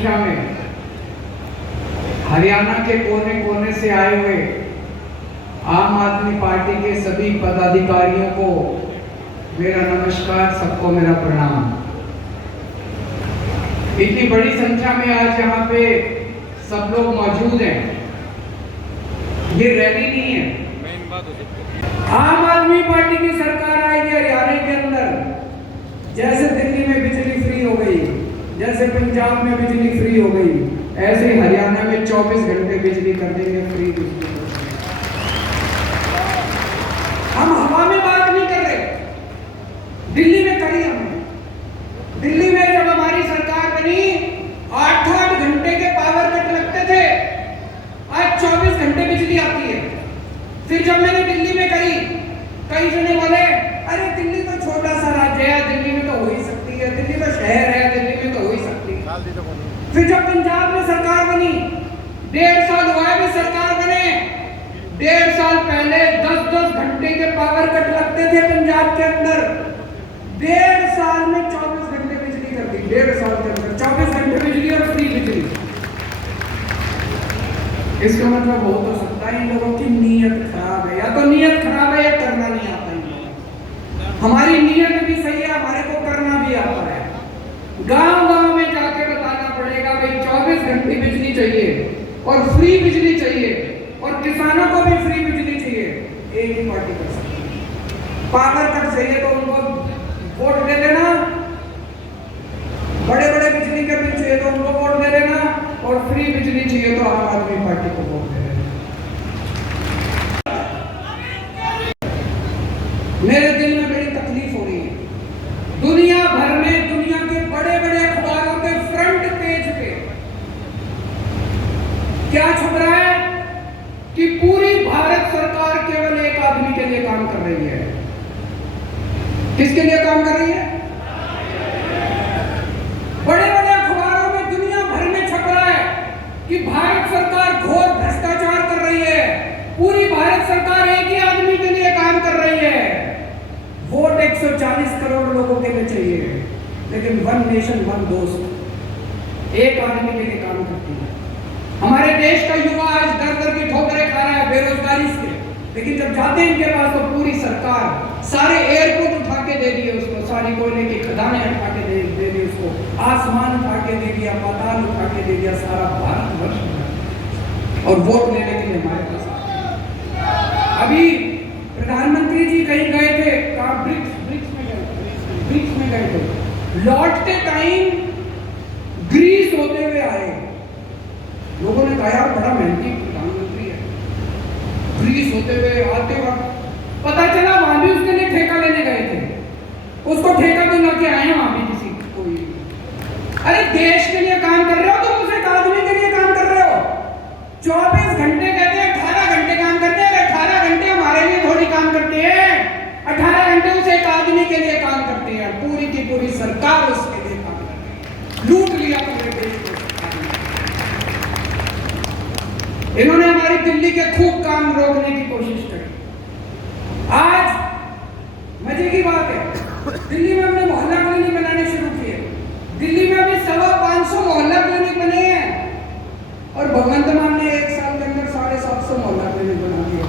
संख्या में हरियाणा के कोने कोने से आए हुए आम आदमी पार्टी के सभी पदाधिकारियों को मेरा नमस्कार, सबको मेरा प्रणाम। इतनी बड़ी संख्या में आज यहाँ पे सब लोग मौजूद हैं, ये रैली नहीं है। आम आदमी पार्टी की सरकार आएगी हरियाणा के अंदर, जैसे दिल्ली में बिजली फ्री हो गई, जैसे पंजाब में बिजली फ्री हो गई, ऐसे हरियाणा में 24 घंटे बिजली कर देंगे फ्री बिजली। हम हवा में बात नहीं कर रहे, दिल्ली में करी हमने। दिल्ली में जब हमारी सरकार बनी 8-8 घंटे के पावर कट लगते थे, आज 24 घंटे बिजली आती है। फिर जब मैंने दिल्ली में करी, कई जने बोले अरे दिल्ली तो छोटा सा राज्य है, दिल्ली में तो हो ही सकती है, दिल्ली तो शहर है, दिल्ली में तो हो ही सकती है। फिर जब पंजाब में सरकार बनी, 1.5 साल हुआ है सरकार बने, 1.5 साल पहले 10-10 घंटे के पावर कट लगते थे पंजाब के अंदर। 1.5 साल में 24 घंटे बिजली कर दी, 1.5 साल के अंदर 24 घंटे बिजली और फ्री बिजली। इसका मतलब हो तो सकता है इन लोगों की नीयत खराब है, या तो नीयत खराब है या करना नहीं आता इन लोगों। हमारी नीयत भी सही है, हमारे को करना भी आता है। गांव-गांव में जाके बताना पड़ेगा भाई 24 घंटे बिजली चाहिए और फ्री बिजली चाहिए, और किसानों को भी फ्री बिजली चाहिए। एक ही पार्टी कर सकती है। पावर कट चाहिए तो उनको वोट दे देना, बड़े-बड़े बिजली के बिल चाहिए तो उनको वोट दे देना, और फ्री बिजली चाहिए तो आम आदमी पार्टी को वोट दे देना। मेरे दिल में बड़ी तकलीफ हो रही है। दुनिया भर में दुनिया के बड़े-बड़े अखबारों के फ्रंट पेज पे क्या छप रहा है कि पूरी भारत सरकार केवल एक आदमी के लिए काम कर रही है। किसके लिए काम कर रही है? बड़े-बड़े अखबारों में दुनिया भर में छप रहा है कि भारत सरकार घोर भ्रष्टाचार कर रही है, पूरी भारत सरकार एक ही आदमी के लिए काम कर रही है। वोट 140 करोड़ लोगों के लिए चाहिए, लेकिन वन नेशन वन दोस्त एक आदमी के लिए काम करती है। हमारे देश का युवा आज दर-दर की ठोकरें खा रहा है बेरोजगारी से, लेकिन जब जाते हैं इनके पास तो पूरी सरकार सारे एयरपोर्ट उठा के दे दिए उसको, सारी कोयले की खदानें उठा के दे दी उसको, आसमान उठा के दे दिया, पाताल उठा के दे दिया, सारा भारतवर्ष, और वोट लेने के लिए हमारे पास। अभी प्रधानमंत्री जी कहीं गए थे, कहाँ? ब्रिक्स में गए थे। लौटते टाइम ग्रीस होते हुए आए। लोगों ने कहा यार बड़ा मेहनती प्रधानमंत्री है। ग्रीस होते हुए आते वक्त पता चला वहां भी उसके लिए ठेका लेने गए थे, उसको ठेका तो ना के आए वहां भी किसी कोई। अरे देश के लिए काम कर रहे हो तो उस एक आदमी के लिए काम कर रहे हो। 24 घंटे कहते हैं, 18 घंटे काम करते हैं। 18 घंटे हमारे लिए थोड़ी काम करते हैं, 18 घंटे उस एक आदमी के लिए काम करते हैं। पूरी की पूरी सरकार उसके लिए काम करती है। लूट लिया पूरे देश को। इन्होंने हमारी दिल्ली के खूब काम रोकने की कोशिश करी। आज मजे की बात है, दिल्ली में हमने मोहल्ला क्लिनिक बनाने शुरू किए। दिल्ली में अभी 550 मोहल्ला क्लिनिक बने हैं, और भगवंत मान ने 1 साल के अंदर 750 मोहल्ला क्लिनिक बना दिया।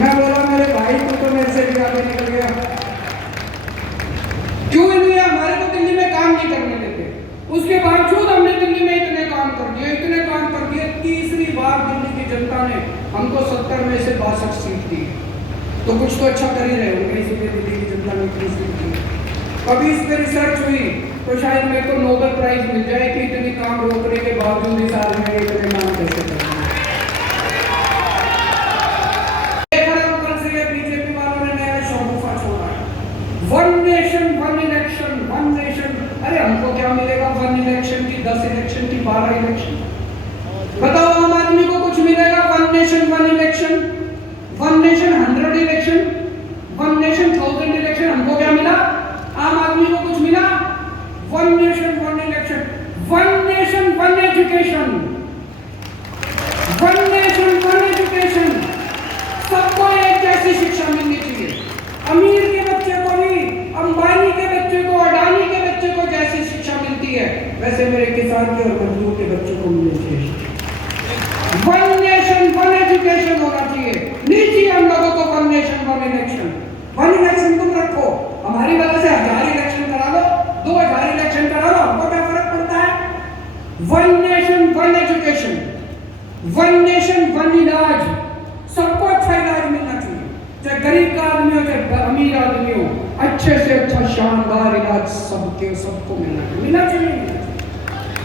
मैं बोला मेरे भाई को तो मेरे से भी आगे निकल गया। क्यों नहीं? हमारे को दिल्ली में काम नहीं करने देते, उसके बावजूद हमने दिल्ली में इतने काम कर दिए, इतने काम कर दिए। तीसरी बार दिल्ली की जनता ने हमको 70 में से 62 सीट दी, तो कुछ तो अच्छा कर ही रहे होंगे, इसलिए दिल्ली की जनता ने इतनी सीट दी। कभी इस पर रिसर्च हुई तो शायद मेरे को नोबेल प्राइज मिल जाए कि इतनी काम रोकने के बावजूद इस आदमी ने इतने काम कैसे कर दिए। बीजेपी वालों ने नया शोभा छोड़ा, one nation one election, one nation. अरे हमको क्या मिलेगा वन इलेक्शन की, 10 इलेक्शन की, 12 इलेक्शन? बताओ आम आदमी को कुछ मिलेगा? One nation one election, one nation 100 election, one nation 1000 election. हमको क्या मिला? आम आदमी को कुछ मिला? One nation one election, one nation one education, one nation one education. सबको एक जैसी शिक्षा मिलनी चाहिए। अमीर के बच्चे को भी, अंबानी के बच्चे को, अडानी के बच्चे को जैसी शिक्षा मिलती है, वैसे मेरे किसान के और मजदूर के बच्चों को मिलने चाहिए। वन नेशन वन एजुकेशन होना चाहिए। नीचे हम लोगों को one nation one election. One election तुम रखो, हमारी वजह से 1000 इलेक्शन करा लो, 2000 इलेक्शन करा लो, हमको क्या फर्क पड़ता है? One nation one education, one nation one इलाज, सबको अच्छा इलाज मिलना चाहिए, चाहे गरीब का आदमी हो चाहे अमीर आदमी हो, अच्छे से अच्छा शानदार इलाज सबको मिलना चाहिए।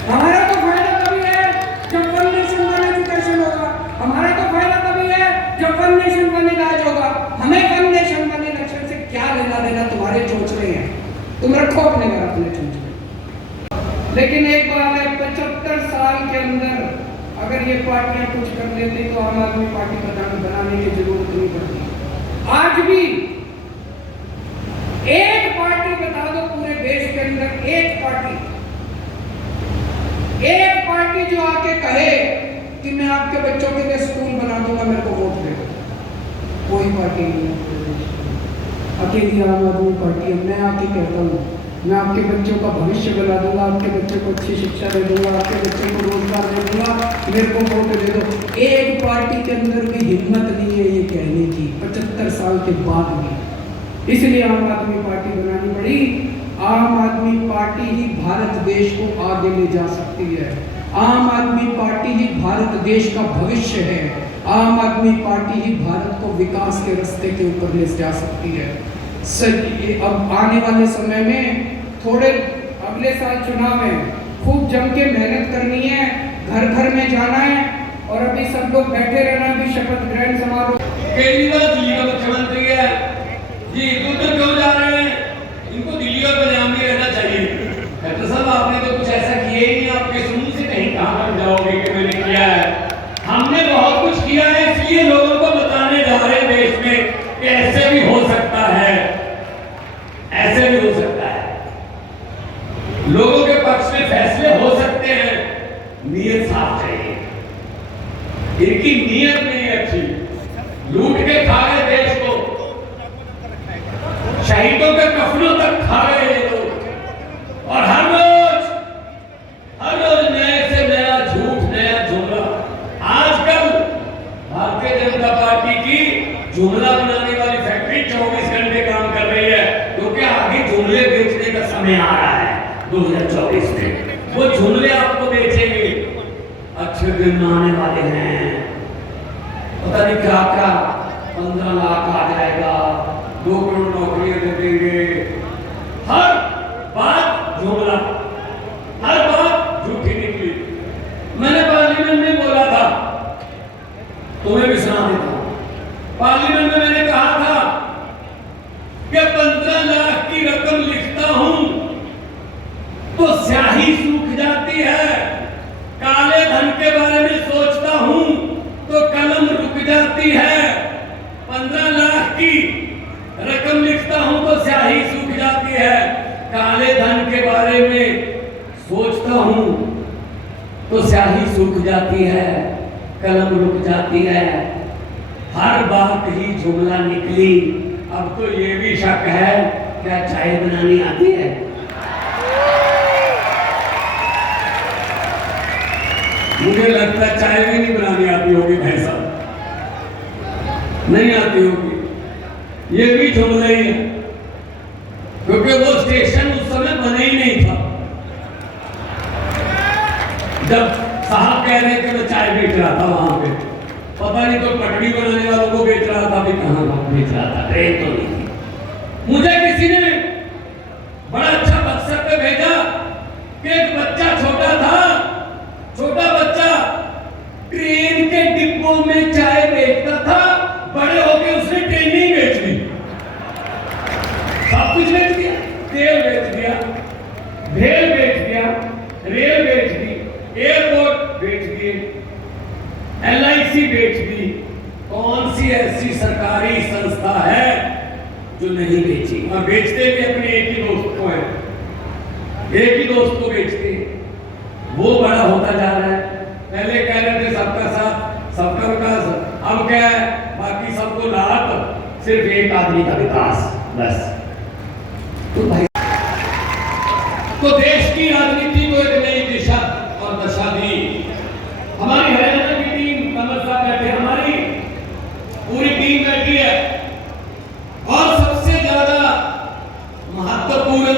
हमारा तो फायदा तभी है जब वन नेशन वन एजुकेशन होगा, हमारा तो फायदा तभी है जब वन नेशन वन इलाज होगा। हमें वन नेशन वन इलेक्शन से क्या लेना देना? तुम्हारे चोचले हैं, तुम रखो अपने घर अपने चोचले। लेकिन एक बात है, 75 साल के अंदर अगर ये पार्टियां कुछ कर लेती तो आम आदमी पार्टी बनाने की जरूरत नहीं पड़ती। आज भी एक पार्टी बता दो पूरे देश के अंदर, एक पार्टी जो आके कहे कि मैं आपके बच्चों के लिए स्कूल बना दूंगा, मेरे को वोट दे दो, कोई पार्टी नहीं है। अकेली आम आदमी पार्टी है। मैं आके कहता हूँ मैं आपके बच्चों का भविष्य बना दूंगा, आपके बच्चों को अच्छी शिक्षा दे दूंगा, आपके बच्चों को रोजगार दे दूंगा, मेरे को वोट दे दो। एक पार्टी के अंदर भी हिम्मत नहीं है ये कहने की, 75 साल के बाद भी। इसलिए आम आदमी पार्टी बनानी पड़ी। आम आदमी पार्टी ही भारत देश को आगे ले जा सकती है। आम आदमी पार्टी ही भारत देश का भविष्य है। आम आदमी पार्टी ही भारत को विकास के रास्ते के ऊपर ले जा सकती है। अब आने वाले समय में थोड़े अगले साल चुनाव है, खूब जम के मेहनत करनी है, घर घर में जाना है और अभी सब लोग बैठे रहना भी शपथ ग्रहण समारोह। केजरीवाल दिल्ली का मुख्यमंत्री है जी, दूर क्यों जा रहे हैं? इनको दिल्ली और पंजाब में रहना चाहिए। डॉक्टर साहब आपने तो कुछ ऐसा किया ही नहीं, आपके सुन से कहीं कहां तक जाओगे कि मैंने किया है? हमने बहुत कुछ किया है, इसलिए लोगों को बताने जा रहे हैं देश में कि ऐसे भी हो सकता है, ऐसे भी हो सकता है, लोगों के पक्ष में फैसले हो सकते हैं। नीयत साफ चाहिए, इनकी नीयत नहीं अच्छी, लूट के खा गए देश को, शहीदों के कफनों तक खा गए ये लोग, और हर रोज नए से नया झूठ, नया जुमला। आजकल भारतीय जनता पार्टी की जुमला बनाने वाली फैक्ट्री 24 घंटे काम कर रही है, क्योंकि आगे जुमले बेचने का समय आ रहा है 2024 में। वो जुमले आपको बेचेंगे, अच्छे दिन आने वाले हैं, पता नहीं क्या क्या, 15 लाख आ जाएगा, 2 करोड़ नौकरियां दे देंगे। हर बात जुमला, हर बात झूठी निकली। मैंने पार्लियामेंट में बोला था, तुम्हें भी सुना देता हूं। पार्लियामेंट में मैंने कहा था कि 15 लाख की रकम लिखता हूं तो स्याही सूख जाती है, काले धन के बारे में सोचता हूं तो कलम रुक जाती है। 15 लाख की रकम लिखता हूं तो स्याही सूख जाती है, काले धन के बारे में सोचता हूं तो स्याही सूख जाती है, कलम रुक जाती है। हर बात ही जुमला निकली। अब तो ये भी शक है, क्या चाय बनानी आती है? मुझे लगता है चाय भी नहीं बनानी आती होगी, भाई साहब नहीं आती होगी। ये भी जुमला ही है, क्योंकि वो स्टेशन उस समय बना ही नहीं था जब साहब कह रहे थे मैं चाय बेच रहा था वहां पे। पता नहीं तो पटरी बनाने वालों को बेच रहा था, भी कहां बेच रहा था, ट्रेन तो नहीं थी। मुझे किसी ने बड़ा अच्छा मकसद पे भेजा कि एक बच्चा छोटा था, छोटा बच्चा ट्रेन के डिब्बों में चाय बेचता था, बड़े होके उसने ट्रेन ही बेच दी, सब कुछ बेच दिया, तेल बेच दिया, भेल बेच दिया, रेल बेच दी, एयरपोर्ट बेच दिए, LIC बेच दी। कौन सी ऐसी सरकारी संस्था है जो नहीं बेची? और बेचते भी अपने एक ही दोस्त को है, एक ही दोस्त को बेचते। वो बड़ा होता जा रहा है। पहले कह रहे थे सबका साथ सबका विकास, अब क्या है, बाकी सबको लाभ, सिर्फ एक आदमी का विकास बस। तो भाई, तो देश की राजनीति को एक पूरी टीम बैठी है। और सबसे ज्यादा महत्वपूर्ण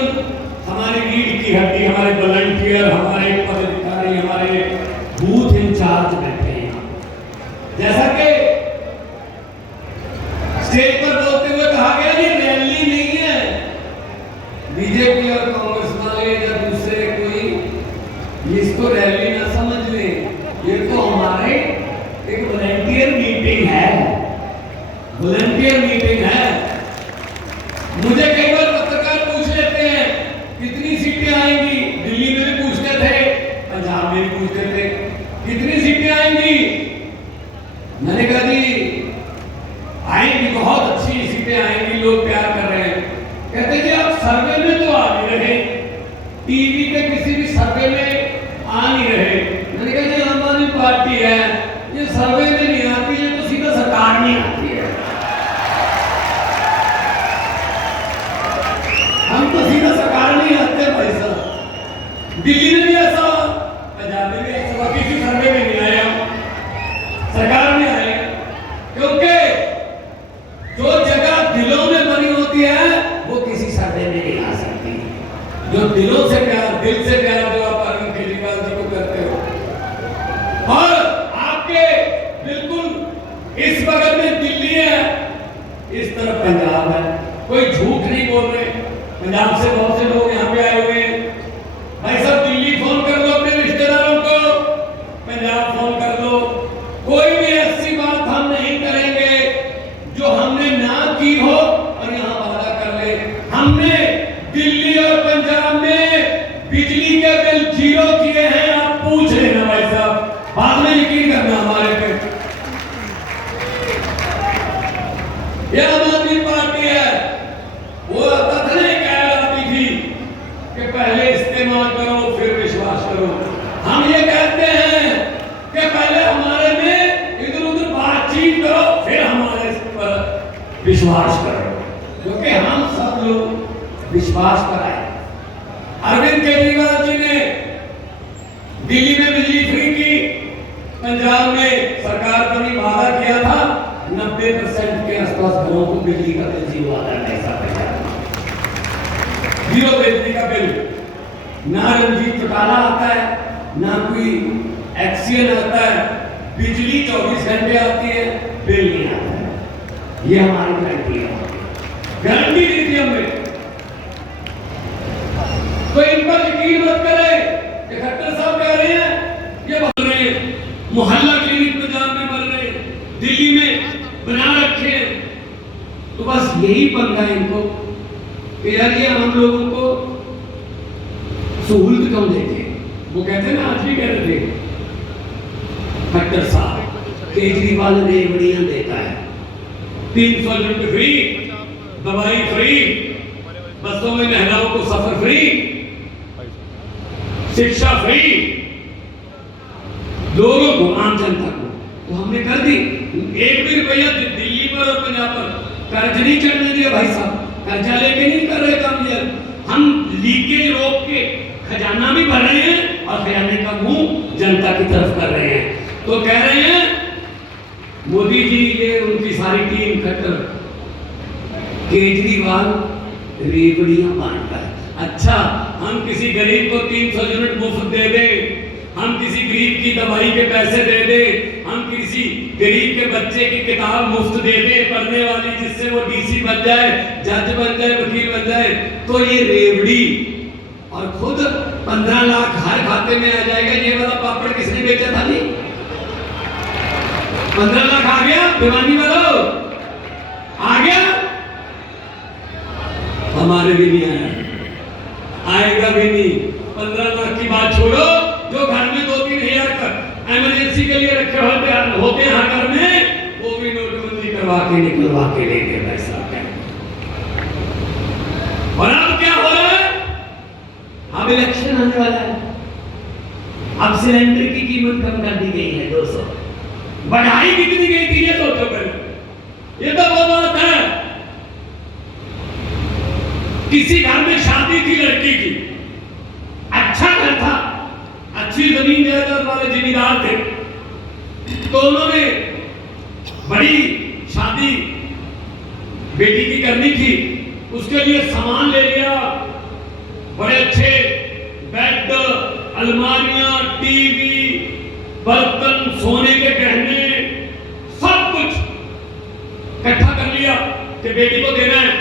हमारी रीढ़ की हड्डी, हमारे वॉलंटियर, हमारे पदाधिकारी, हमारे बूथ इंचार्ज बैठे हैं। जैसा कि स्टेज पर बोलते हुए कहा गया, ये रैली नहीं है बीजेपी और कांग्रेस वाले या दूसरे कोई, इसको रैली ना समझ लें, ये तो हमारे एक वॉलंटियर मीटिंग है, वॉलंटियर मीटिंग है। मुझे कई बार पत्रकार पूछ लेते हैं कितनी सीटें आएंगी, दिल्ली में भी पूछते थे, पंजाब में भी पूछते थे कितनी सीटें आएंगी। मैंने कहा जी आएंगी, बहुत अच्छी सीटें आएंगी, लोग प्यार कर रहे हैं। कहते जी आप सर्वे में तो आ नहीं रहे, टीवी के किसी भी सर्वे में आ नहीं रहे। मैंने कहा जी आम आदमी पार्टी है, ये सर्वे में नहीं आती है तो सीधा सरकार नहीं आती है। हम तो सीधा सरकार नहीं आते भाई साहब। दिल्ली में भी ऐसा हुआ, पंजाब में भी ऐसा हुआ, किसी सर्वे में नहीं आया, सरकार में आए। क्योंकि जो जगह दिलों में बनी होती है वो किसी सर्वे में नहीं आ सकती। जो दिलों से प्यार, दिल से प्यार जो आप अरविंद केजरीवाल जी को करते हो, और आपके बिल्कुल इस बगल में दिल्ली है, इस तरफ पंजाब है, कोई झूठ नहीं बोल रहे। पंजाब से बहुत से लोग यहाँ पे आए हुए हैं। भाई साहब दिल्ली फोन कर लो अपने रिश्तेदारों को, पंजाब फोन कर लो, कोई भी ऐसी बात हम नहीं करेंगे जो हमने ना की हो और यहाँ वादा कर ले। हमने दिल्ली और पंजाब में बिजली के बिल 0 किए हैं, आप पूछ लेना भाई साहब, बाद में यकीन करना हमारे पे। यह आम आदमी पार्टी है, वो कथने कहलाती थी कि पहले इस्तेमाल करो फिर विश्वास करो। हम ये कहते हैं कि पहले हमारे में इधर उधर बातचीत करो फिर हमारे पर विश्वास करो, क्योंकि हम सब लोग विश्वास पर आए। अरविंद केजरीवाल जी ने दिल्ली में बिजली फ्री की, पंजाब में सरकार को भी वादा किया था 90% के आसपास घरों को बिजली का बिल 0 आ जाएगा, ऐसा पैसा 0 बिजली का बिल। ना रंजीत चौटाला आता है, ना कोई एक्सीएन आता है, बिजली 24 घंटे आती है, बिल नहीं आता है। ये हमारी गारंटी है, गारंटी दी थी हमने। तो इन पर यकीन मत करें, ये खट्टर साहब कह रहे हैं, ये बोल रहे हैं मोहल्ला क्लिनिक पंजाब में बन रहे, दिल्ली में बना रखे हैं। तो बस यही पंगा है इनको कि यार ये हम लोगों को सहूलत कम देते। वो कहते हैं ना, आज भी कह रहे थे खट्टर साहब, केजरीवाल रेवड़ियां देता है, 300 यूनिट फ्री, दवाई फ्री, बसों में महिलाओं को सफर फ्री, शिक्षा फ्री, लोगों को, आम जनता को। तो हमने कर दी। 1 भी रुपया दिल्ली पर और पंजाब पर कर्ज नहीं चढ़ने दिया भाई साहब, कर्जा लेके नहीं कर रहे काम। ये हम लीकेज रोक के खजाना भी भर रहे हैं और खजाने का मुंह जनता की तरफ कर रहे हैं। तो कह रहे हैं मोदी जी, ये उनकी सारी टीम खट्टर, केजरीवाल रेवड़ियां बांटता है। अच्छा, हम किसी गरीब को 300 यूनिट मुफ्त दे दें, हम किसी गरीब की दवाई के पैसे दे दें, हम किसी गरीब के बच्चे की किताब मुफ्त दे दें पढ़ने वाली, जिससे वो डीसी बन जाए, जज बन जाए, वकील बन जाए, तो ये रेवड़ी, और खुद 15 लाख हर खाते में आ जाएगा। ये वाला पापड़ किसने बेचा था जी? 15 लाख आ गया, भिवानी वालों आ गया, हमारे भी नहीं आया, आएगा भी नहीं। 15 लाख की बात छोड़ो, जो घर में 2-3 हजार इमरजेंसी के लिए रखे होते हैं घर में, वो भी नोटबंदी करवा के निकलवा के ले गए भाई साहब। और अब क्या हो रहा है? अब इलेक्शन आने वाला है, अब सिलेंडर की कीमत कम कर दी गई है 200, बढ़ाई कितनी गई थी ये सोचो पहले। ये तो वो बात है, किसी घर में शादी थी लड़की की, अच्छा घर था, अच्छी जमीन जायदाद वाले जिम्मेदार थे, तो उन्होंने बड़ी बेटी की करनी थी, उसके लिए सामान ले लिया, बड़े अच्छे बेड, अलमारियां, टीवी, बर्तन, सोने के गहने, सब कुछ इकट्ठा कर लिया कि बेटी को देना है।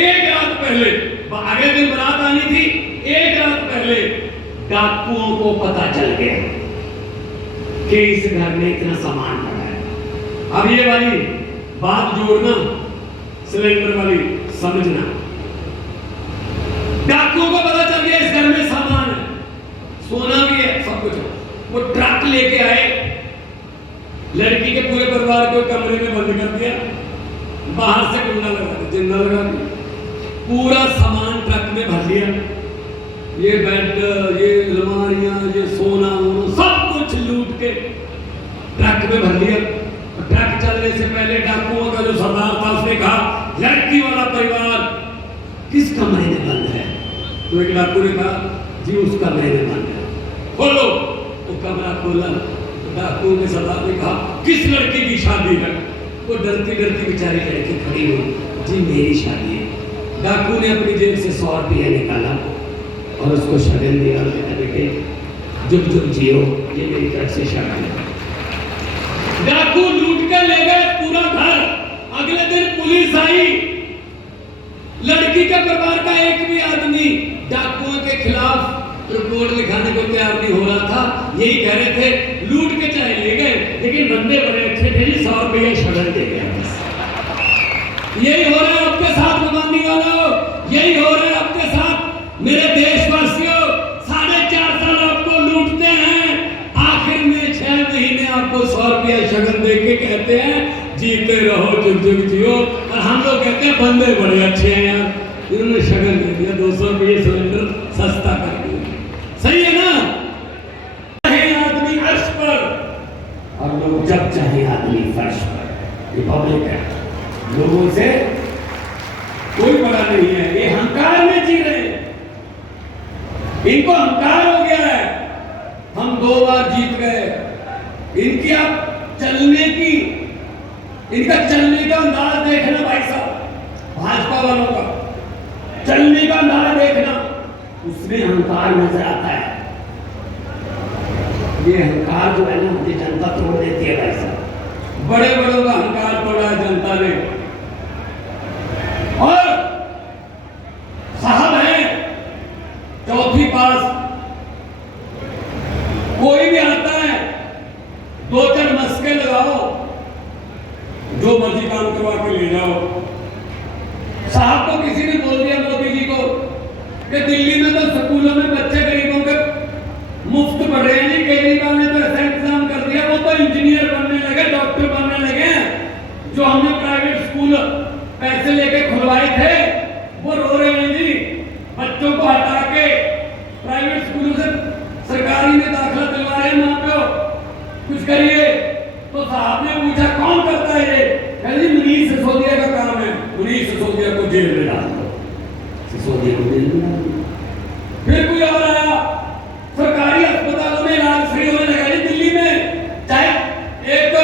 एक रात पहले, अगले दिन बारात आनी थी, एक रात पहले डाकुओं को पता चल गया कि इस घर में इतना सामान पड़ा है। अब ये वाली बात जोड़ना, सिलेंडर वाली समझना, डाकुओं को पता चल गया इस घर में सामान है, सोना भी है, सब कुछ है। वो ट्रक लेके आए, लड़की के पूरे परिवार को कमरे में बंद कर दिया, बाहर से कुंडा लगा दिया, जिंदा लगा दिया, पूरा सामान ट्रक में भर लिया, ये बेड, ये अलमारियां, ये सोना, सब कुछ लूट के ट्रक में भर लिया। ट्रक चलने से पहले डाकुओं का जो सरदार था उसने कहा, लड़की वाला परिवार किस कमरे में बंद है? तो एक डाकू ने कहा, जी उस कमरे में बंद है, खोलो। वो कमरा खोला, डाकू ने सरदार ने कहा, किस लड़की की शादी है? वो डरती डरती बेचारी लड़की खड़ी हुई, जी मेरी शादी है। डाकू ने अपनी जेब से 100 रुपया निकाला और उसको शगन दिया, बेटे जुग जुग जियो, ये मेरी तरफ से शगन है। डाकू लूट के ले गए पूरा घर। अगले दिन पुलिस आई, लड़की के परिवार का एक भी आदमी डाकुओं के खिलाफ रिपोर्ट लिखाने को तैयार नहीं हो रहा था। यही कह रहे थे लूट के चाहे ले गए, लेकिन बंदे बड़े अच्छे थे जी, 100 रुपया शगन दे गया। यही हो रहा है आपके साथ बंदी वालों, यही हो रहा है आपके साथ मेरे देशवासियों। 4.5 साल आपको लूटते हैं, आखिर में 6 महीने आपको 100 रुपया शगन दे के कहते हैं जीते रहो, जुग जुग जियो। और हम लोग कहते हैं बंदे बड़े अच्छे हैं यार, इन्होंने शगन दे दिया, 200 रुपये सिलेंडर सस्ता कर दिया। सही है ना? चाहे आदमी अर्श पर और लोग जब चाहे आदमी फर्श पर। रिपब्लिक है, लोगों से कोई बड़ा नहीं है, ये अहंकार में जी रहे हैं, इनको अहंकार हो गया है। हम 2 बार जीत गए, इनकी आप चलने की, इनका चलने का अंदाज देखना भाई साहब, भाजपा वालों का चलने का अंदाज देखना, उसमें अहंकार नजर आता है। ये अहंकार जो है ना, मुझे जनता तोड़ देती है भाई साहब। बड़े बड़ों का अहंकार तोड़ा है जनता ने। और साहब है 4थी पास, कोई भी आता है 2-4 मस्के लगाओ, जो मर्जी काम करवा के ले जाओ। साहब को किसी ने बोल दिया, मोदी जी को, कि दिल्ली में तो स्कूलों में बच्चे गरीबों के मुफ्त पढ़ रहे हैं जी। केजरीवाल ने तो ऐसा इंतजाम कर दिया, वो तो इंजीनियर बनने लगे, डॉक्टर बनने लगे। जो हमने प्राइवेट स्कूल पैसे लेके खुलवाए थे वो रो रहे हैं जी, बच्चों को हटा के प्राइवेट स्कूलों से सरकारी में दाखिला दिलवा रहे हैं। मां प्यो कुछ करिए। तो साहब ने पूछा कौन करता है ये? कहते मनीष सिसोदिया का काम है। मनीष सिसोदिया को जेल में डाल दो, सिसोदिया को जेल में डाल दो। फिर कोई और आया, सरकारी अस्पतालों में इलाज फ्री होने लगा जी दिल्ली में। चाहे एक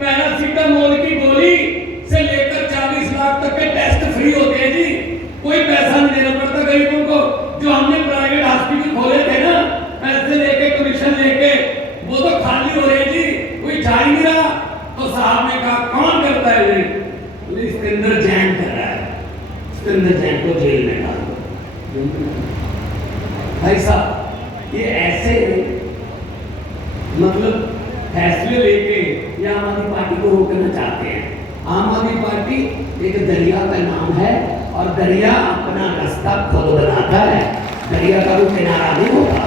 पैरासीटामोल की गोली से लेकर 40 लाख तक के टेस्ट फ्री होते हैं जी, कोई पैसा नहीं देना पड़ता गरीबों को। जो हमने प्राइवेट हॉस्पिटल खोले थे ना, पैसे लेके, कमीशन लेके, वो तो खाली हो रहे जी, कोई जा ही नहीं रहा। तो साहब ने कहा कौन करता है ये? सिकंदर जैन कर रहा है, सिकंदर जैन को जेल में डाल दो। भाई साहब ये ऐसे मतलब फैसले लेके या आम आदमी पार्टी को रोकना चाहते हैं। आम आदमी पार्टी एक दरिया का नाम है और दरिया अपना रास्ता खुद बनाता है, दरिया का भी किनारा नहीं होता।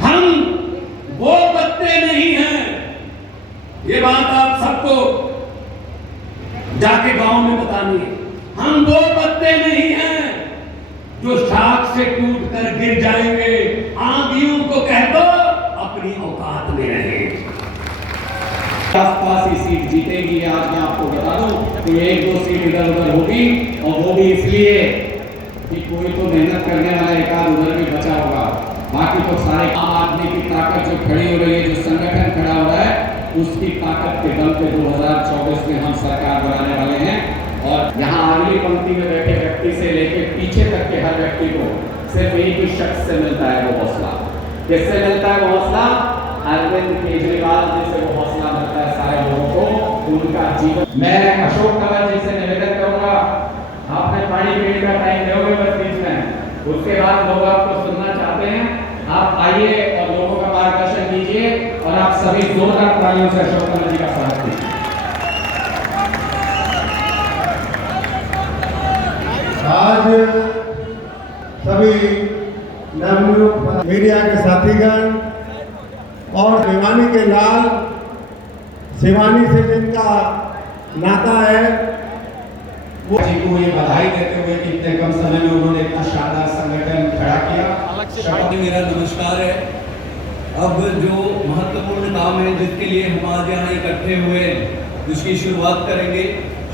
हम वो पत्ते नहीं हैं, ये बात आप सबको जाके गांव में बतानी है। हम वो पत्ते नहीं हैं जो शाख से टूटकर गिर जाएंगे। आंधियों को कह दो अपनी औकात में रहे। आसपास ही सीट जीतेगी, आज मैं आपको बता दूं कि 1-2 सीट इधर उधर होगी, और वो भी इसलिए कि कोई तो मेहनत करने वाला एक आध उधर भी बचा होगा। बाकी तो सारे आम आदमी की ताकत जो खड़ी हो रही है, जो संगठन खड़ा हो रहा है, उसकी ताकत के दम पे 2024 में हम सरकार बनाने वाले हैं। और यहाँ अगली पंक्ति में बैठे व्यक्ति से लेकर पीछे तक के हर व्यक्ति को सिर्फ एक ही शख्स से मिलता है वो हौसला। किससे मिलता है वो हौसला? अरविंद केजरीवाल जी से वो हौसला मिलता है सारे लोगों को उनका जीवन। मैं अशोक कंवर जी से निवेदन करूंगा, आपने पानी पीने का टाइम दोगे बस बीच में, उसके बाद लोग आपको सुनना चाहते हैं, आप आइए और लोगों का मार्गदर्शन कीजिए और आप सभी जोरदार तालियों से अशोक कंवर जी का स्वागत कीजिए। आज सभी नवनियुक्त मीडिया के साथीगण और शिवानी के लाल, शिवानी से जिनका नाता है, वो जी को ये बधाई देते हुए कि इतने कम समय में उन्होंने इतना शानदार संगठन खड़ा किया। मेरा नमस्कार है। अब जो महत्वपूर्ण काम है जिसके लिए हम आज यहाँ इकट्ठे हुए हैं, उसकी शुरुआत करेंगे।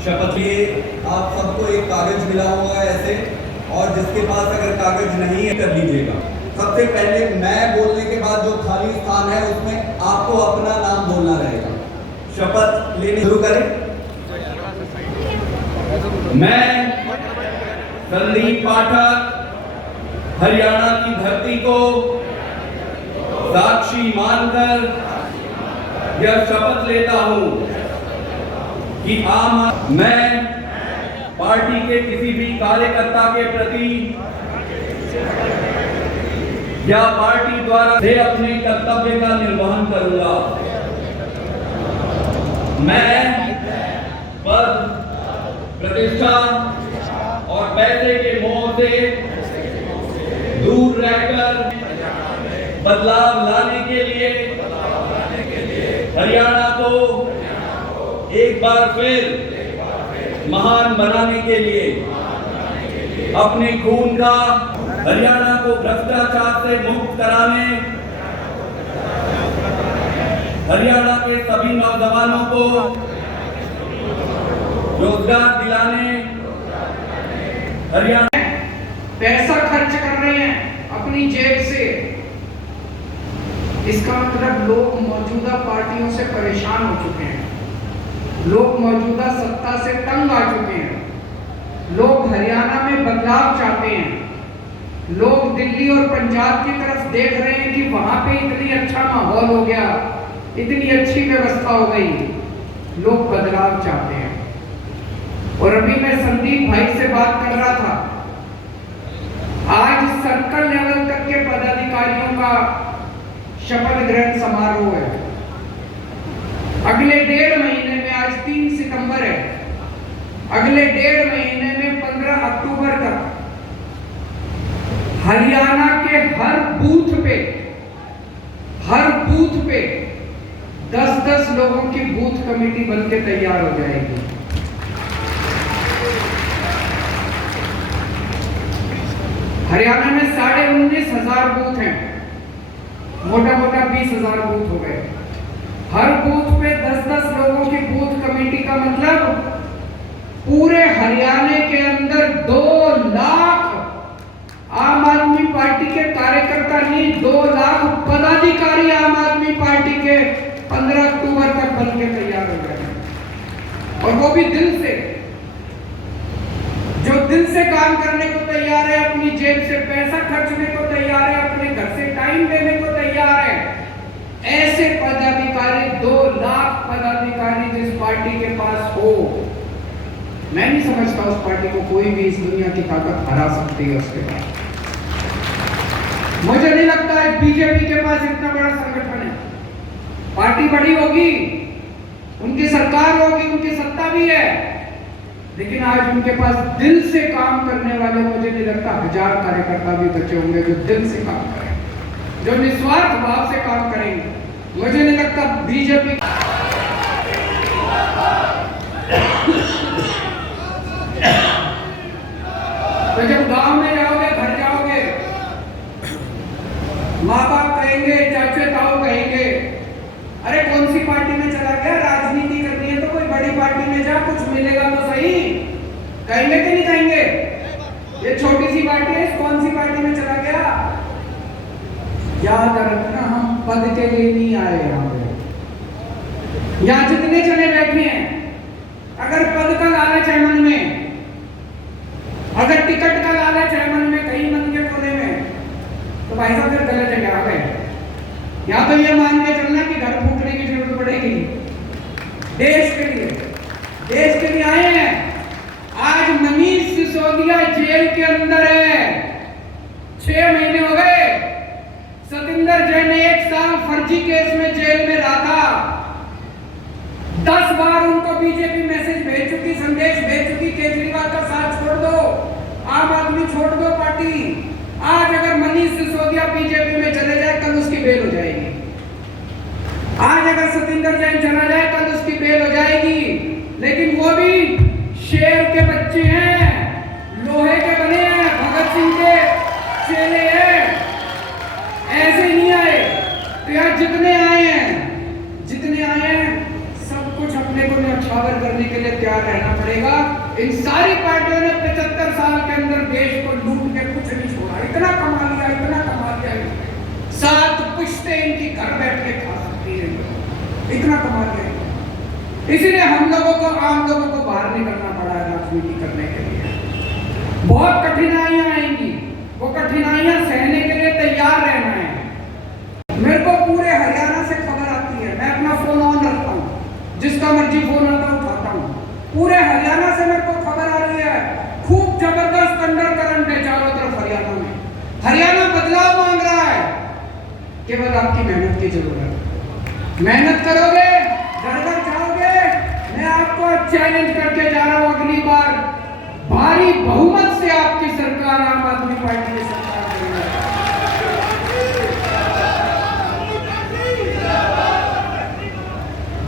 शपथ लिए आप सबको एक कागज मिला होगा ऐसे, और जिसके पास अगर कागज नहीं है कर लीजिएगा। सबसे पहले मैं बोलने के बाद जो खाली स्थान है उसमें आपको अपना नाम बोलना रहेगा। शपथ लेने शुरू करें। मैं संदीप पाठक हरियाणा की धरती को साक्षी मानकर यह शपथ लेता हूं कि मैं पार्टी के किसी भी कार्यकर्ता के प्रति या पार्टी द्वारा से अपने कर्तव्य का निर्वहन करूंगा। मैं पद, प्रतिष्ठा और पैसे के मोह से दूर रहकर बदलाव लाने के लिए हरियाणा को एक बार फिर महान बनाने के लिए अपने खून का हरियाणा को भ्रष्टाचार से मुक्त कराने, हरियाणा के सभी नौजवानों को रोजगार दिलाने, हरियाणा पैसा खर्च कर रहे हैं अपनी जेब से। इसका मतलब लोग मौजूदा पार्टियों से परेशान हो चुके हैं, लोग मौजूदा सत्ता से तंग आ चुके हैं, लोग हरियाणा में बदलाव चाहते हैं, लोग दिल्ली और पंजाब की तरफ देख रहे हैं कि वहां पे इतनी अच्छा माहौल हो गया, इतनी अच्छी व्यवस्था हो गई, लोग बदलाव चाहते हैं। और अभी मैं संदीप भाई से बात कर रहा था, आज सर्कल लेवल तक के पदाधिकारियों का शपथ ग्रहण समारोह है। अगले 1.5 महीने में, आज 3 सितंबर है, अगले 1.5 महीने में 15 अक्टूबर तक हरियाणा के हर बूथ पे 10-10 लोगों की बूथ कमेटी बनके तैयार हो जाएगी। हरियाणा में 19,500 बूथ हैं, मोटा मोटा 20,000 बूथ हो गए। हर बूथ पे 10-10 लोगों की बूथ कमेटी का मतलब पूरे हरियाणा के अंदर 2 लाख आम आदमी पार्टी के कार्यकर्ता नहीं, 2 लाख पदाधिकारी आम आदमी पार्टी के 15 अक्टूबर तक बन के तैयार हो गए, और वो भी दिल से, जो दिल से काम करने को तैयार है, अपनी जेब से पैसा खर्चने को तैयार है, अपने घर से टाइम देने को तैयार है। ऐसे पदाधिकारी, 2 लाख पदाधिकारी जिस पार्टी के पास हो, मैं नहीं समझता उस पार्टी को कोई भी इस दुनिया की ताकत हरा सकती है उसके पास। मुझे नहीं लगता है बीजेपी के पास इतना बड़ा संगठन है। पार्टी बड़ी होगी, उनकी सरकार होगी, उनकी सत्ता भी है, लेकिन आज उनके पास दिल से काम करने वाले मुझे नहीं लगता 1000 कार्यकर्ता भी बचे होंगे जो दिल से काम करें, जो निस्वार्थ भाव से काम करेंगे। मुझे नहीं लगता बीजेपी तो जब गांव में जाओगे, घर जाओगे, माँ बाप कहेंगे, चाचे ताऊ कहेंगे, अरे कौन सी पार्टी में चला गया, राजनीति करनी है तो कोई बड़ी पार्टी में जा, कुछ मिलेगा तो सही। कहेंगे कि नहीं कहेंगे? ये छोटी सी पार्टी है, कौन सी पार्टी में चला गया? याद रखना, हम पद के लिए नहीं आए यहाँ पे, यहाँ जितने जने बैठे हैं, अगर पद का लालच है मन में, अगर टिकट का लालच है मन में, कहीं मन के कोने में, तो भाई साहब फिर गलत जगह आ गए। या तो ये मान के चलना कि घर फूटने की जरूरत पड़ेगी। देश के लिए आए हैं। आज मनीष सिसोदिया जेल के अंदर है, 6 महीने हो गए। सतिंदर जैन 1 साल फर्जी केस में जेल में रहा था। 10 बार उनको बीजेपी मैसेज भेज चुकी, संदेश भेज चुकी, केजरीवाल का साथ छोड़ दो, आम आदमी छोड़ दो पार्टी। आज अगर मनीष सिसोदिया बीजेपी में चले जाए, कल उसकी बेल हो जाएगी। आज अगर सतिंदर जैन चला जाए, कल उसकी बेल हो जाएगी। लेकिन वो भी शेर के बच्चे हैं, लोहे के बने हैं, भगत सिंह के चेले हैं, ऐसे नहीं आए। तो यार जितने आए हैं सब कुछ अपने को न्यौछावर करने के लिए तैयार रहना पड़ेगा। इन सारी पार्टियों ने 75 साल के अंदर देश को लूट के कुछ नहीं छोड़ा। इतना कमा लिया 7 पुश्ते इनकी घर बैठ के खा सकती है, इतना कमा लिया। इसीलिए हम लोगों को, आम लोगों को बाहर निकलना पड़ा है राजनीति करने के लिए। बहुत कठिनाइयां आएंगी, वो कठिनाइयां सहने के लिए तैयार रहना है। मेरे को पूरे हरियाणा से खबर आती है, मैं अपना फोन ऑन रखता हूँ, जिसका मर्जी फोन आता है उठाता हूँ। पूरे हरियाणा से मेरे को खबर आ रही है, खूब जबरदस्त अंडर करंट है चारों तरफ हरियाणा में। हरियाणा बदलाव मांग रहा है, केवल आपकी मेहनत की जरूरत है। मेहनत करोगे, घर घर जाओगे। मैं आपको चैलेंज करके जा रहा हूं, अगली बार भारी बहुमत से आपकी सरकार, आम आदमी पार्टी की सरकार बनेगी।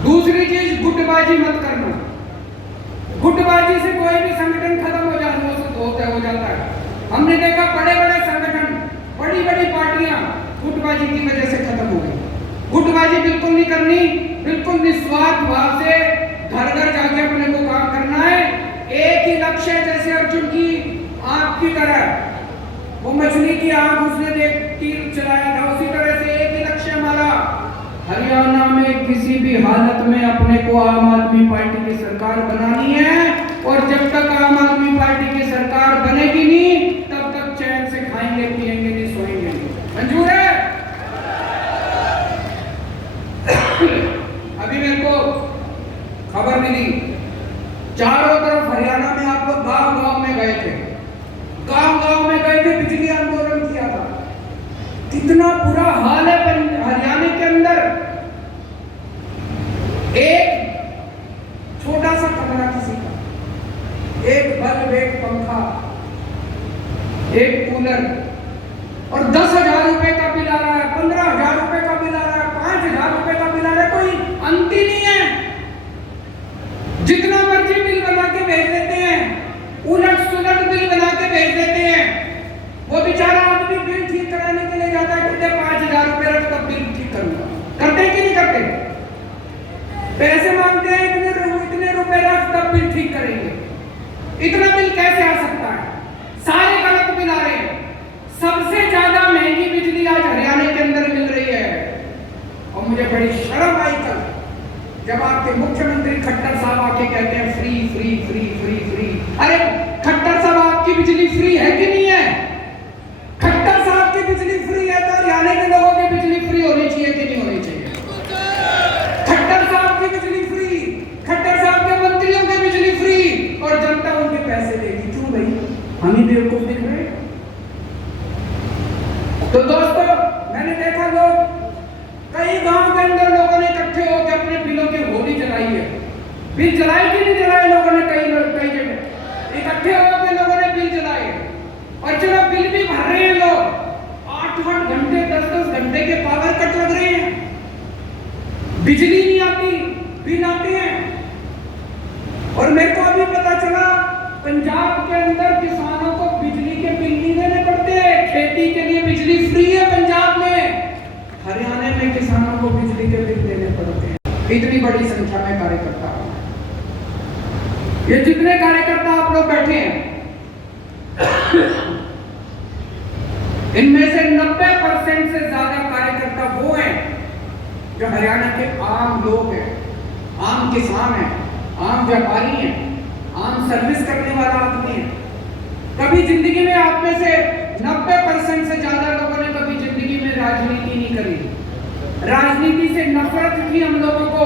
दूसरी चीज, गुटबाजी मत करना। गुटबाजी से कोई भी संगठन खत्म हो जाता है। हमने देखा बड़े बड़े संगठन, बड़ी बड़ी पार्टियां गुटबाजी की वजह से खत्म हो गई। गुटबाजी बिल्कुल नहीं करनी, बिल्कुल निस्वार्थ भाव से घर घर जाके अपने को काम करना है। एक ही लक्ष्य है, जैसे अर्जुन की आंख की तरह, वो मछली की आंख उसने देख तीर चलाया था, उसी तरह से एक ही लक्ष्य हमारा, हरियाणा में किसी भी हालत में अपने को आम आदमी पार्टी की सरकार बनानी है। और जब तक आम आदमी पार्टी की सरकार बनेगी नहीं, तब तक चैन से खाएंगे, पिएंगे नहीं, सोएंगे नहीं। मंजूर है? अभी मेरे को खबर मिली, चारों तरफ हरियाणा में आप लोग गांव-गांव में गए थे, बिजली आंदोलन किया था। कितना बुरा हाल है हरियाणा के अंदर। एक छोटा सा कमरा किसी का, एक बल्ब, एक पंखा, एक कूलर, और 10,000 रुपए का बिल आ रहा है, 15,000 रुपए का बिल आ रहा है, 5,000 रुपए का बिल आ रहा है। कोई अंत ही नहीं है। जितना मर्जी बिल बना के भेज देते हैं, उलट सुलट बिल बना के भेज देते हैं। वो बेचारा आदमी बिल ठीक कराने के लिए जाता है, कहते 5,000 रुपए रख तब बिल ठीक करूंगा। करते कि नहीं करते? पैसे मांगते हैं, इतने रुपए रख तब बिल ठीक करेंगे। इतना बिल कैसे आ सकता है? सारे गलत बिल आ रहे हैं। सबसे ज्यादा महंगी बिजली आज हरियाणा के अंदर मिल रही है। और मुझे बड़ी शर्म आई कल जब आपके मुख्यमंत्री खट्टर साहब आके कहते हैं free free free free free. अरे खट्टर साहब, आपकी बिजली फ्री है कि नहीं है? खट्टर साहब की बिजली फ्री है तो हरियाणा के लोगों की बिजली फ्री होनी चाहिए कि नहीं होनी चाहिए? खट्टर साहब की बिजली फ्री, खट्टर साहब के मंत्रियों की बिजली फ्री, और जनता उनके पैसे देगी। क्यों भाई? हम ही बेवकूफ दिख रहे हैं? तो दोस्तों, मैंने देखा लोग कई गांव के अंदर लोगों ने इकट्ठे होकर अपने बिलों की होली जलाई है। बिल जलाई कि नहीं जलाए लोगों ने? कई जगह इकट्ठे होकर लोगों ने बिल जलाए। और चलो बिल भी भर रहे हैं लोग, 8-8 घंटे 10-10 घंटे के पावर कट लग रहे हैं, बिजली नहीं आती, बिल आते हैं। और मेरे को अभी पता चला पंजाब के अंदर किसानों को बिजली के बिल नहीं देने पड़ते हैं, खेती के लिए बिजली फ्री है पंजाब में। हरियाणा में किसानों को बिजली के बिल देने पड़ते हैं। इतनी बड़ी संख्या में कार्यकर्ता, ये जितने कार्यकर्ता आप लोग बैठे हैं, इनमें से 90% से ज्यादा कार्यकर्ता वो हैं जो हरियाणा के आम लोग हैं, आम किसान है, आम व्यापारी है, आम सर्विस करने वाला आदमी है। कभी जिंदगी में आप में से 90% से ज्यादा लोगों ने कभी जिंदगी में राजनीति नहीं करी। राजनीति से नफरत थी हम लोगों को।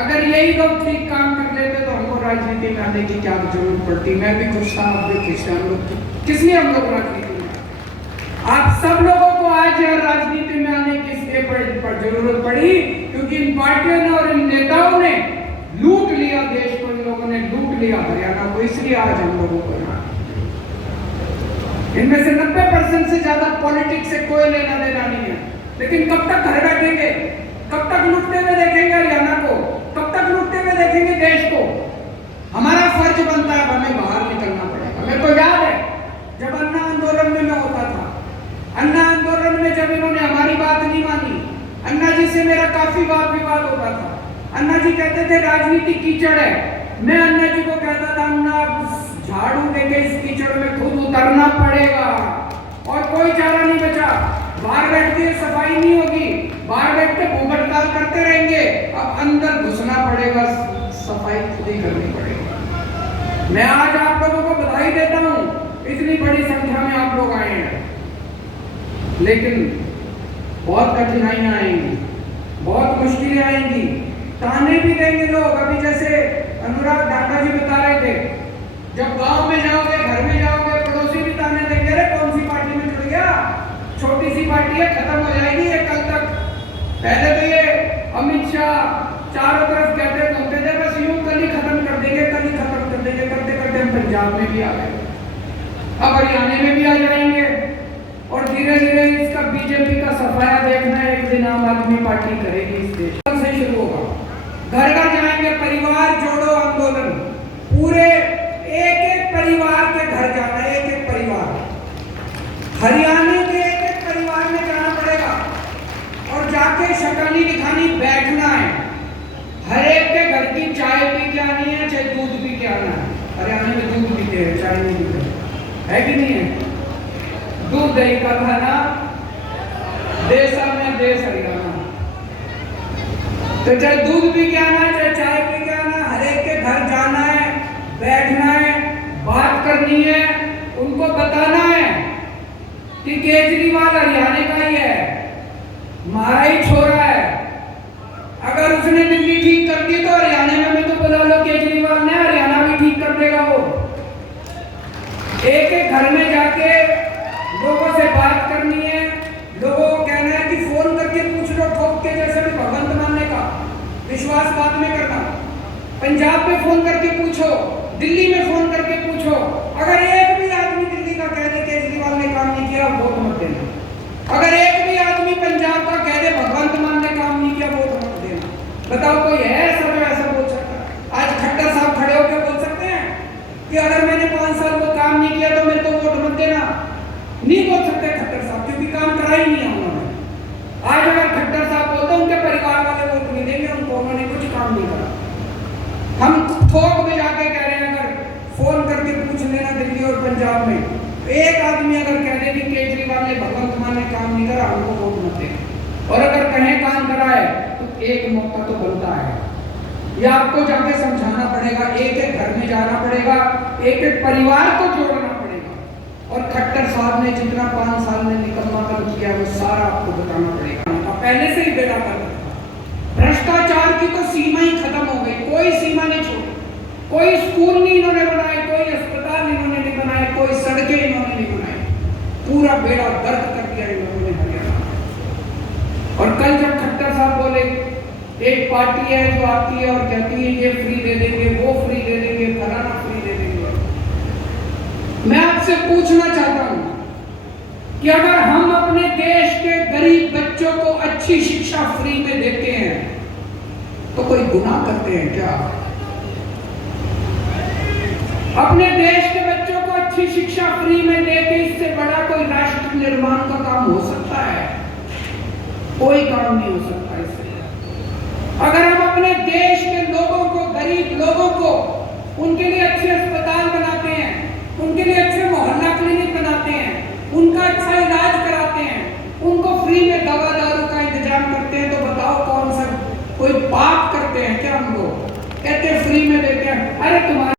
अगर यही लोग ठीक काम कर लेते तो हमको राजनीति में आने की क्या जरूरत पड़ती। मैं भी खुश था, आप भी खुश थे। हम लोग किस लिए हम लोग राजनीति में, आप सब लोगों को आज यहाँ राजनीति में आने की इसलिए पर जरूरत पड़ी क्योंकि इन पार्टियों ने और इन नेताओं ने लूट लिया देश को। इन लोगों ने लूट लिया हरियाणा को, इसलिए आज हम लोगों को यहाँ इनमें से 90% से ज्यादा पॉलिटिक्स से कोई लेना देना नहीं है। लेकिन कब तक घर बैठेंगे, कब तक लूटते हुए देखेंगे हरियाणा को, कब तक लूटते हुए देखेंगे देश को। हमारा फर्ज बनता है, हमें बाहर निकलना पड़ेगा। हमें तो याद है जब अन्ना आंदोलन में मैं होता था, अन्ना आंदोलन में जब इन्होंने हमारी बात नहीं मानी, अन्ना जी से मेरा काफी वाद विवाद होता था। अन्ना जी कहते थे राजनीति कीचड़ है। मैं अन्ना जी को कहता था अन्ना झाड़ू लेके इस कीचड़ में खुद उतरना पड़ेगा और कोई चारा नहीं बचा। बाहर बैठ के सफाई नहीं होगी, बाहर बैठ के भूख हड़ताल करते रहेंगे, अब अंदर घुसना पड़ेगा, सफाई खुद ही करनी पड़ेगी। मैं आज आप लोगों को बधाई देता हूं, इतनी बड़ी संख्या में आप लोग आए हैं। लेकिन बहुत कठिनाइयां आएंगी, बहुत मुश्किलें आएंगी, ताने भी देंगे लोग। अभी जैसे अनुराग डाटा जी बता रहे थे, जब गांव में जाओगे, घर में जाओगे, पड़ोसी भी ताने देंगे, अरे कौन सी पार्टी में जुड़ गया, छोटी सी पार्टी है, खत्म हो जाएगी ये कल तक। पहले तो ये अमित शाह चारों तरफ कहते घूमते थे बस यूं कल ही खत्म कर देंगे, कल ही खत्म कर देंगे। करते करते हम पंजाब में भी आ गए, अब हरियाणा में भी आ जाएंगे और धीरे धीरे इसका बीजेपी का सफाया देखना एक दिन आम आदमी पार्टी करेगी। इस देश से शुरू होगा, घर घर जाएंगे, परिवार जोड़ो आंदोलन, पूरे एक एक परिवार के घर जाना है, एक एक परिवार, हरियाणा के एक एक परिवार में जाना पड़ेगा और जाके शक्ल नहीं दिखानी, बैठना है। हर एक के घर की चाय पी के आनी है, चाहे दूध पी के आना है। हरियाणा में दूध पीते हैं, चाय नहीं पीते, है कि नहीं है? दूध दही का खाना देश में देश हरियाणा, तो चाहे दूध पी के आना है, चाहे चाय पी के आना, हर एक के घर जाना है, बैठना है, बात करनी है, उनको बताना है कि केजरीवाल हरियाणा का ही है, हमारा ही छोरा है। अगर उसने दिल्ली ठीक कर दी तो हरियाणा में भी तो बुला लो केजरीवाल ने, हरियाणा भी ठीक कर देगा वो। एक एक घर में जाके लोगों से बात करनी है, लोगों को कहना है कि फोन करके पूछ लो, ठोक के जैसे भी भगवंत मानने का विश्वास बाद में करना। पंजाब में फोन करके पूछो, दिल्ली में फोन करके पूछो, अगर एक भी आदमी दिल्ली का कह दे केजरीवाल ने काम नहीं किया, वोट मत देना। अगर एक भी आदमी पंजाब का कह दे भगवंत मान ने काम नहीं किया, वोट मत देना। बताओ कोई है ऐसा जो ऐसा बोल सकता है? आज खट्टर साहब खड़े होकर बोल सकते हैं कि अगर मैंने 5 साल वो काम नहीं किया तो मेरे को वोट मत देना? नहीं बोल सकते खट्टर साहब, क्योंकि काम करा ही नहीं है उन्होंने। आज अगर खट्टर साहब बोलते उनके परिवार वाले वोट नहीं देंगे उनको, उन्होंने कुछ काम नहीं करा। हम थोक में जाके कह रहे हैं, अगर फोन करके पूछ लेना दिल्ली और पंजाब में, तो एक आदमी अगर कह दे कि केजरीवाल ने भगवंत मान ने काम नहीं करा, हमको वोट मत देना। और अगर कहें काम करा है तो एक मौका तो बनता है, ये आपको जाके समझाना पड़ेगा, एक एक घर में जाना पड़ेगा, एक एक परिवार को जोड़ना पड़ेगा। और खट्टर साहब ने जितना 5 साल में निकम्मापन किया वो सारा आपको बताना पड़ेगा। पहले से ही बेड़ा कर भ्रष्टाचार की तो सीमा ही खत्म हो गई, कोई सीमा नहीं छोड़ी। कोई स्कूल नहीं इन्होंने बनाए, कोई अस्पताल इन्होंने नहीं बनाए, कोई सड़कें इन्होंने नहीं बनाई, पूरा बेड़ा गर्क कर दिया इन्होंने हरियाणा। और कल जब खट्टर साहब बोले एक पार्टी है जो आती है और कहती है ये फ्री दे देंगे, वो फ्री दे देंगे, फलाना फ्री दे देंगे, मैं आपसे पूछना चाहता हूं कि अगर हम अपने देश के गरीब बच्चों को अच्छी शिक्षा फ्री में देते हैं तो कोई गुनाह करते हैं क्या? अपने देश के बच्चों को अच्छी शिक्षा फ्री में देके इससे बड़ा कोई राष्ट्र निर्माण का काम हो सकता है? कोई काम नहीं हो सकता इससे। अगर हम अपने देश के लोगों को, गरीब लोगों को, उनके लिए अच्छे अस्पताल बनाते हैं, उनके लिए अच्छे मोहल्ला क्लिनिक बनाते हैं, उनका अच्छा इलाज कराते हैं, उनको फ्री में दवा दारू का इंतजाम करते हैं, तो बताओ कौन सा कोई पाप करते हैं क्या हम लोग? अरे तुम्हारे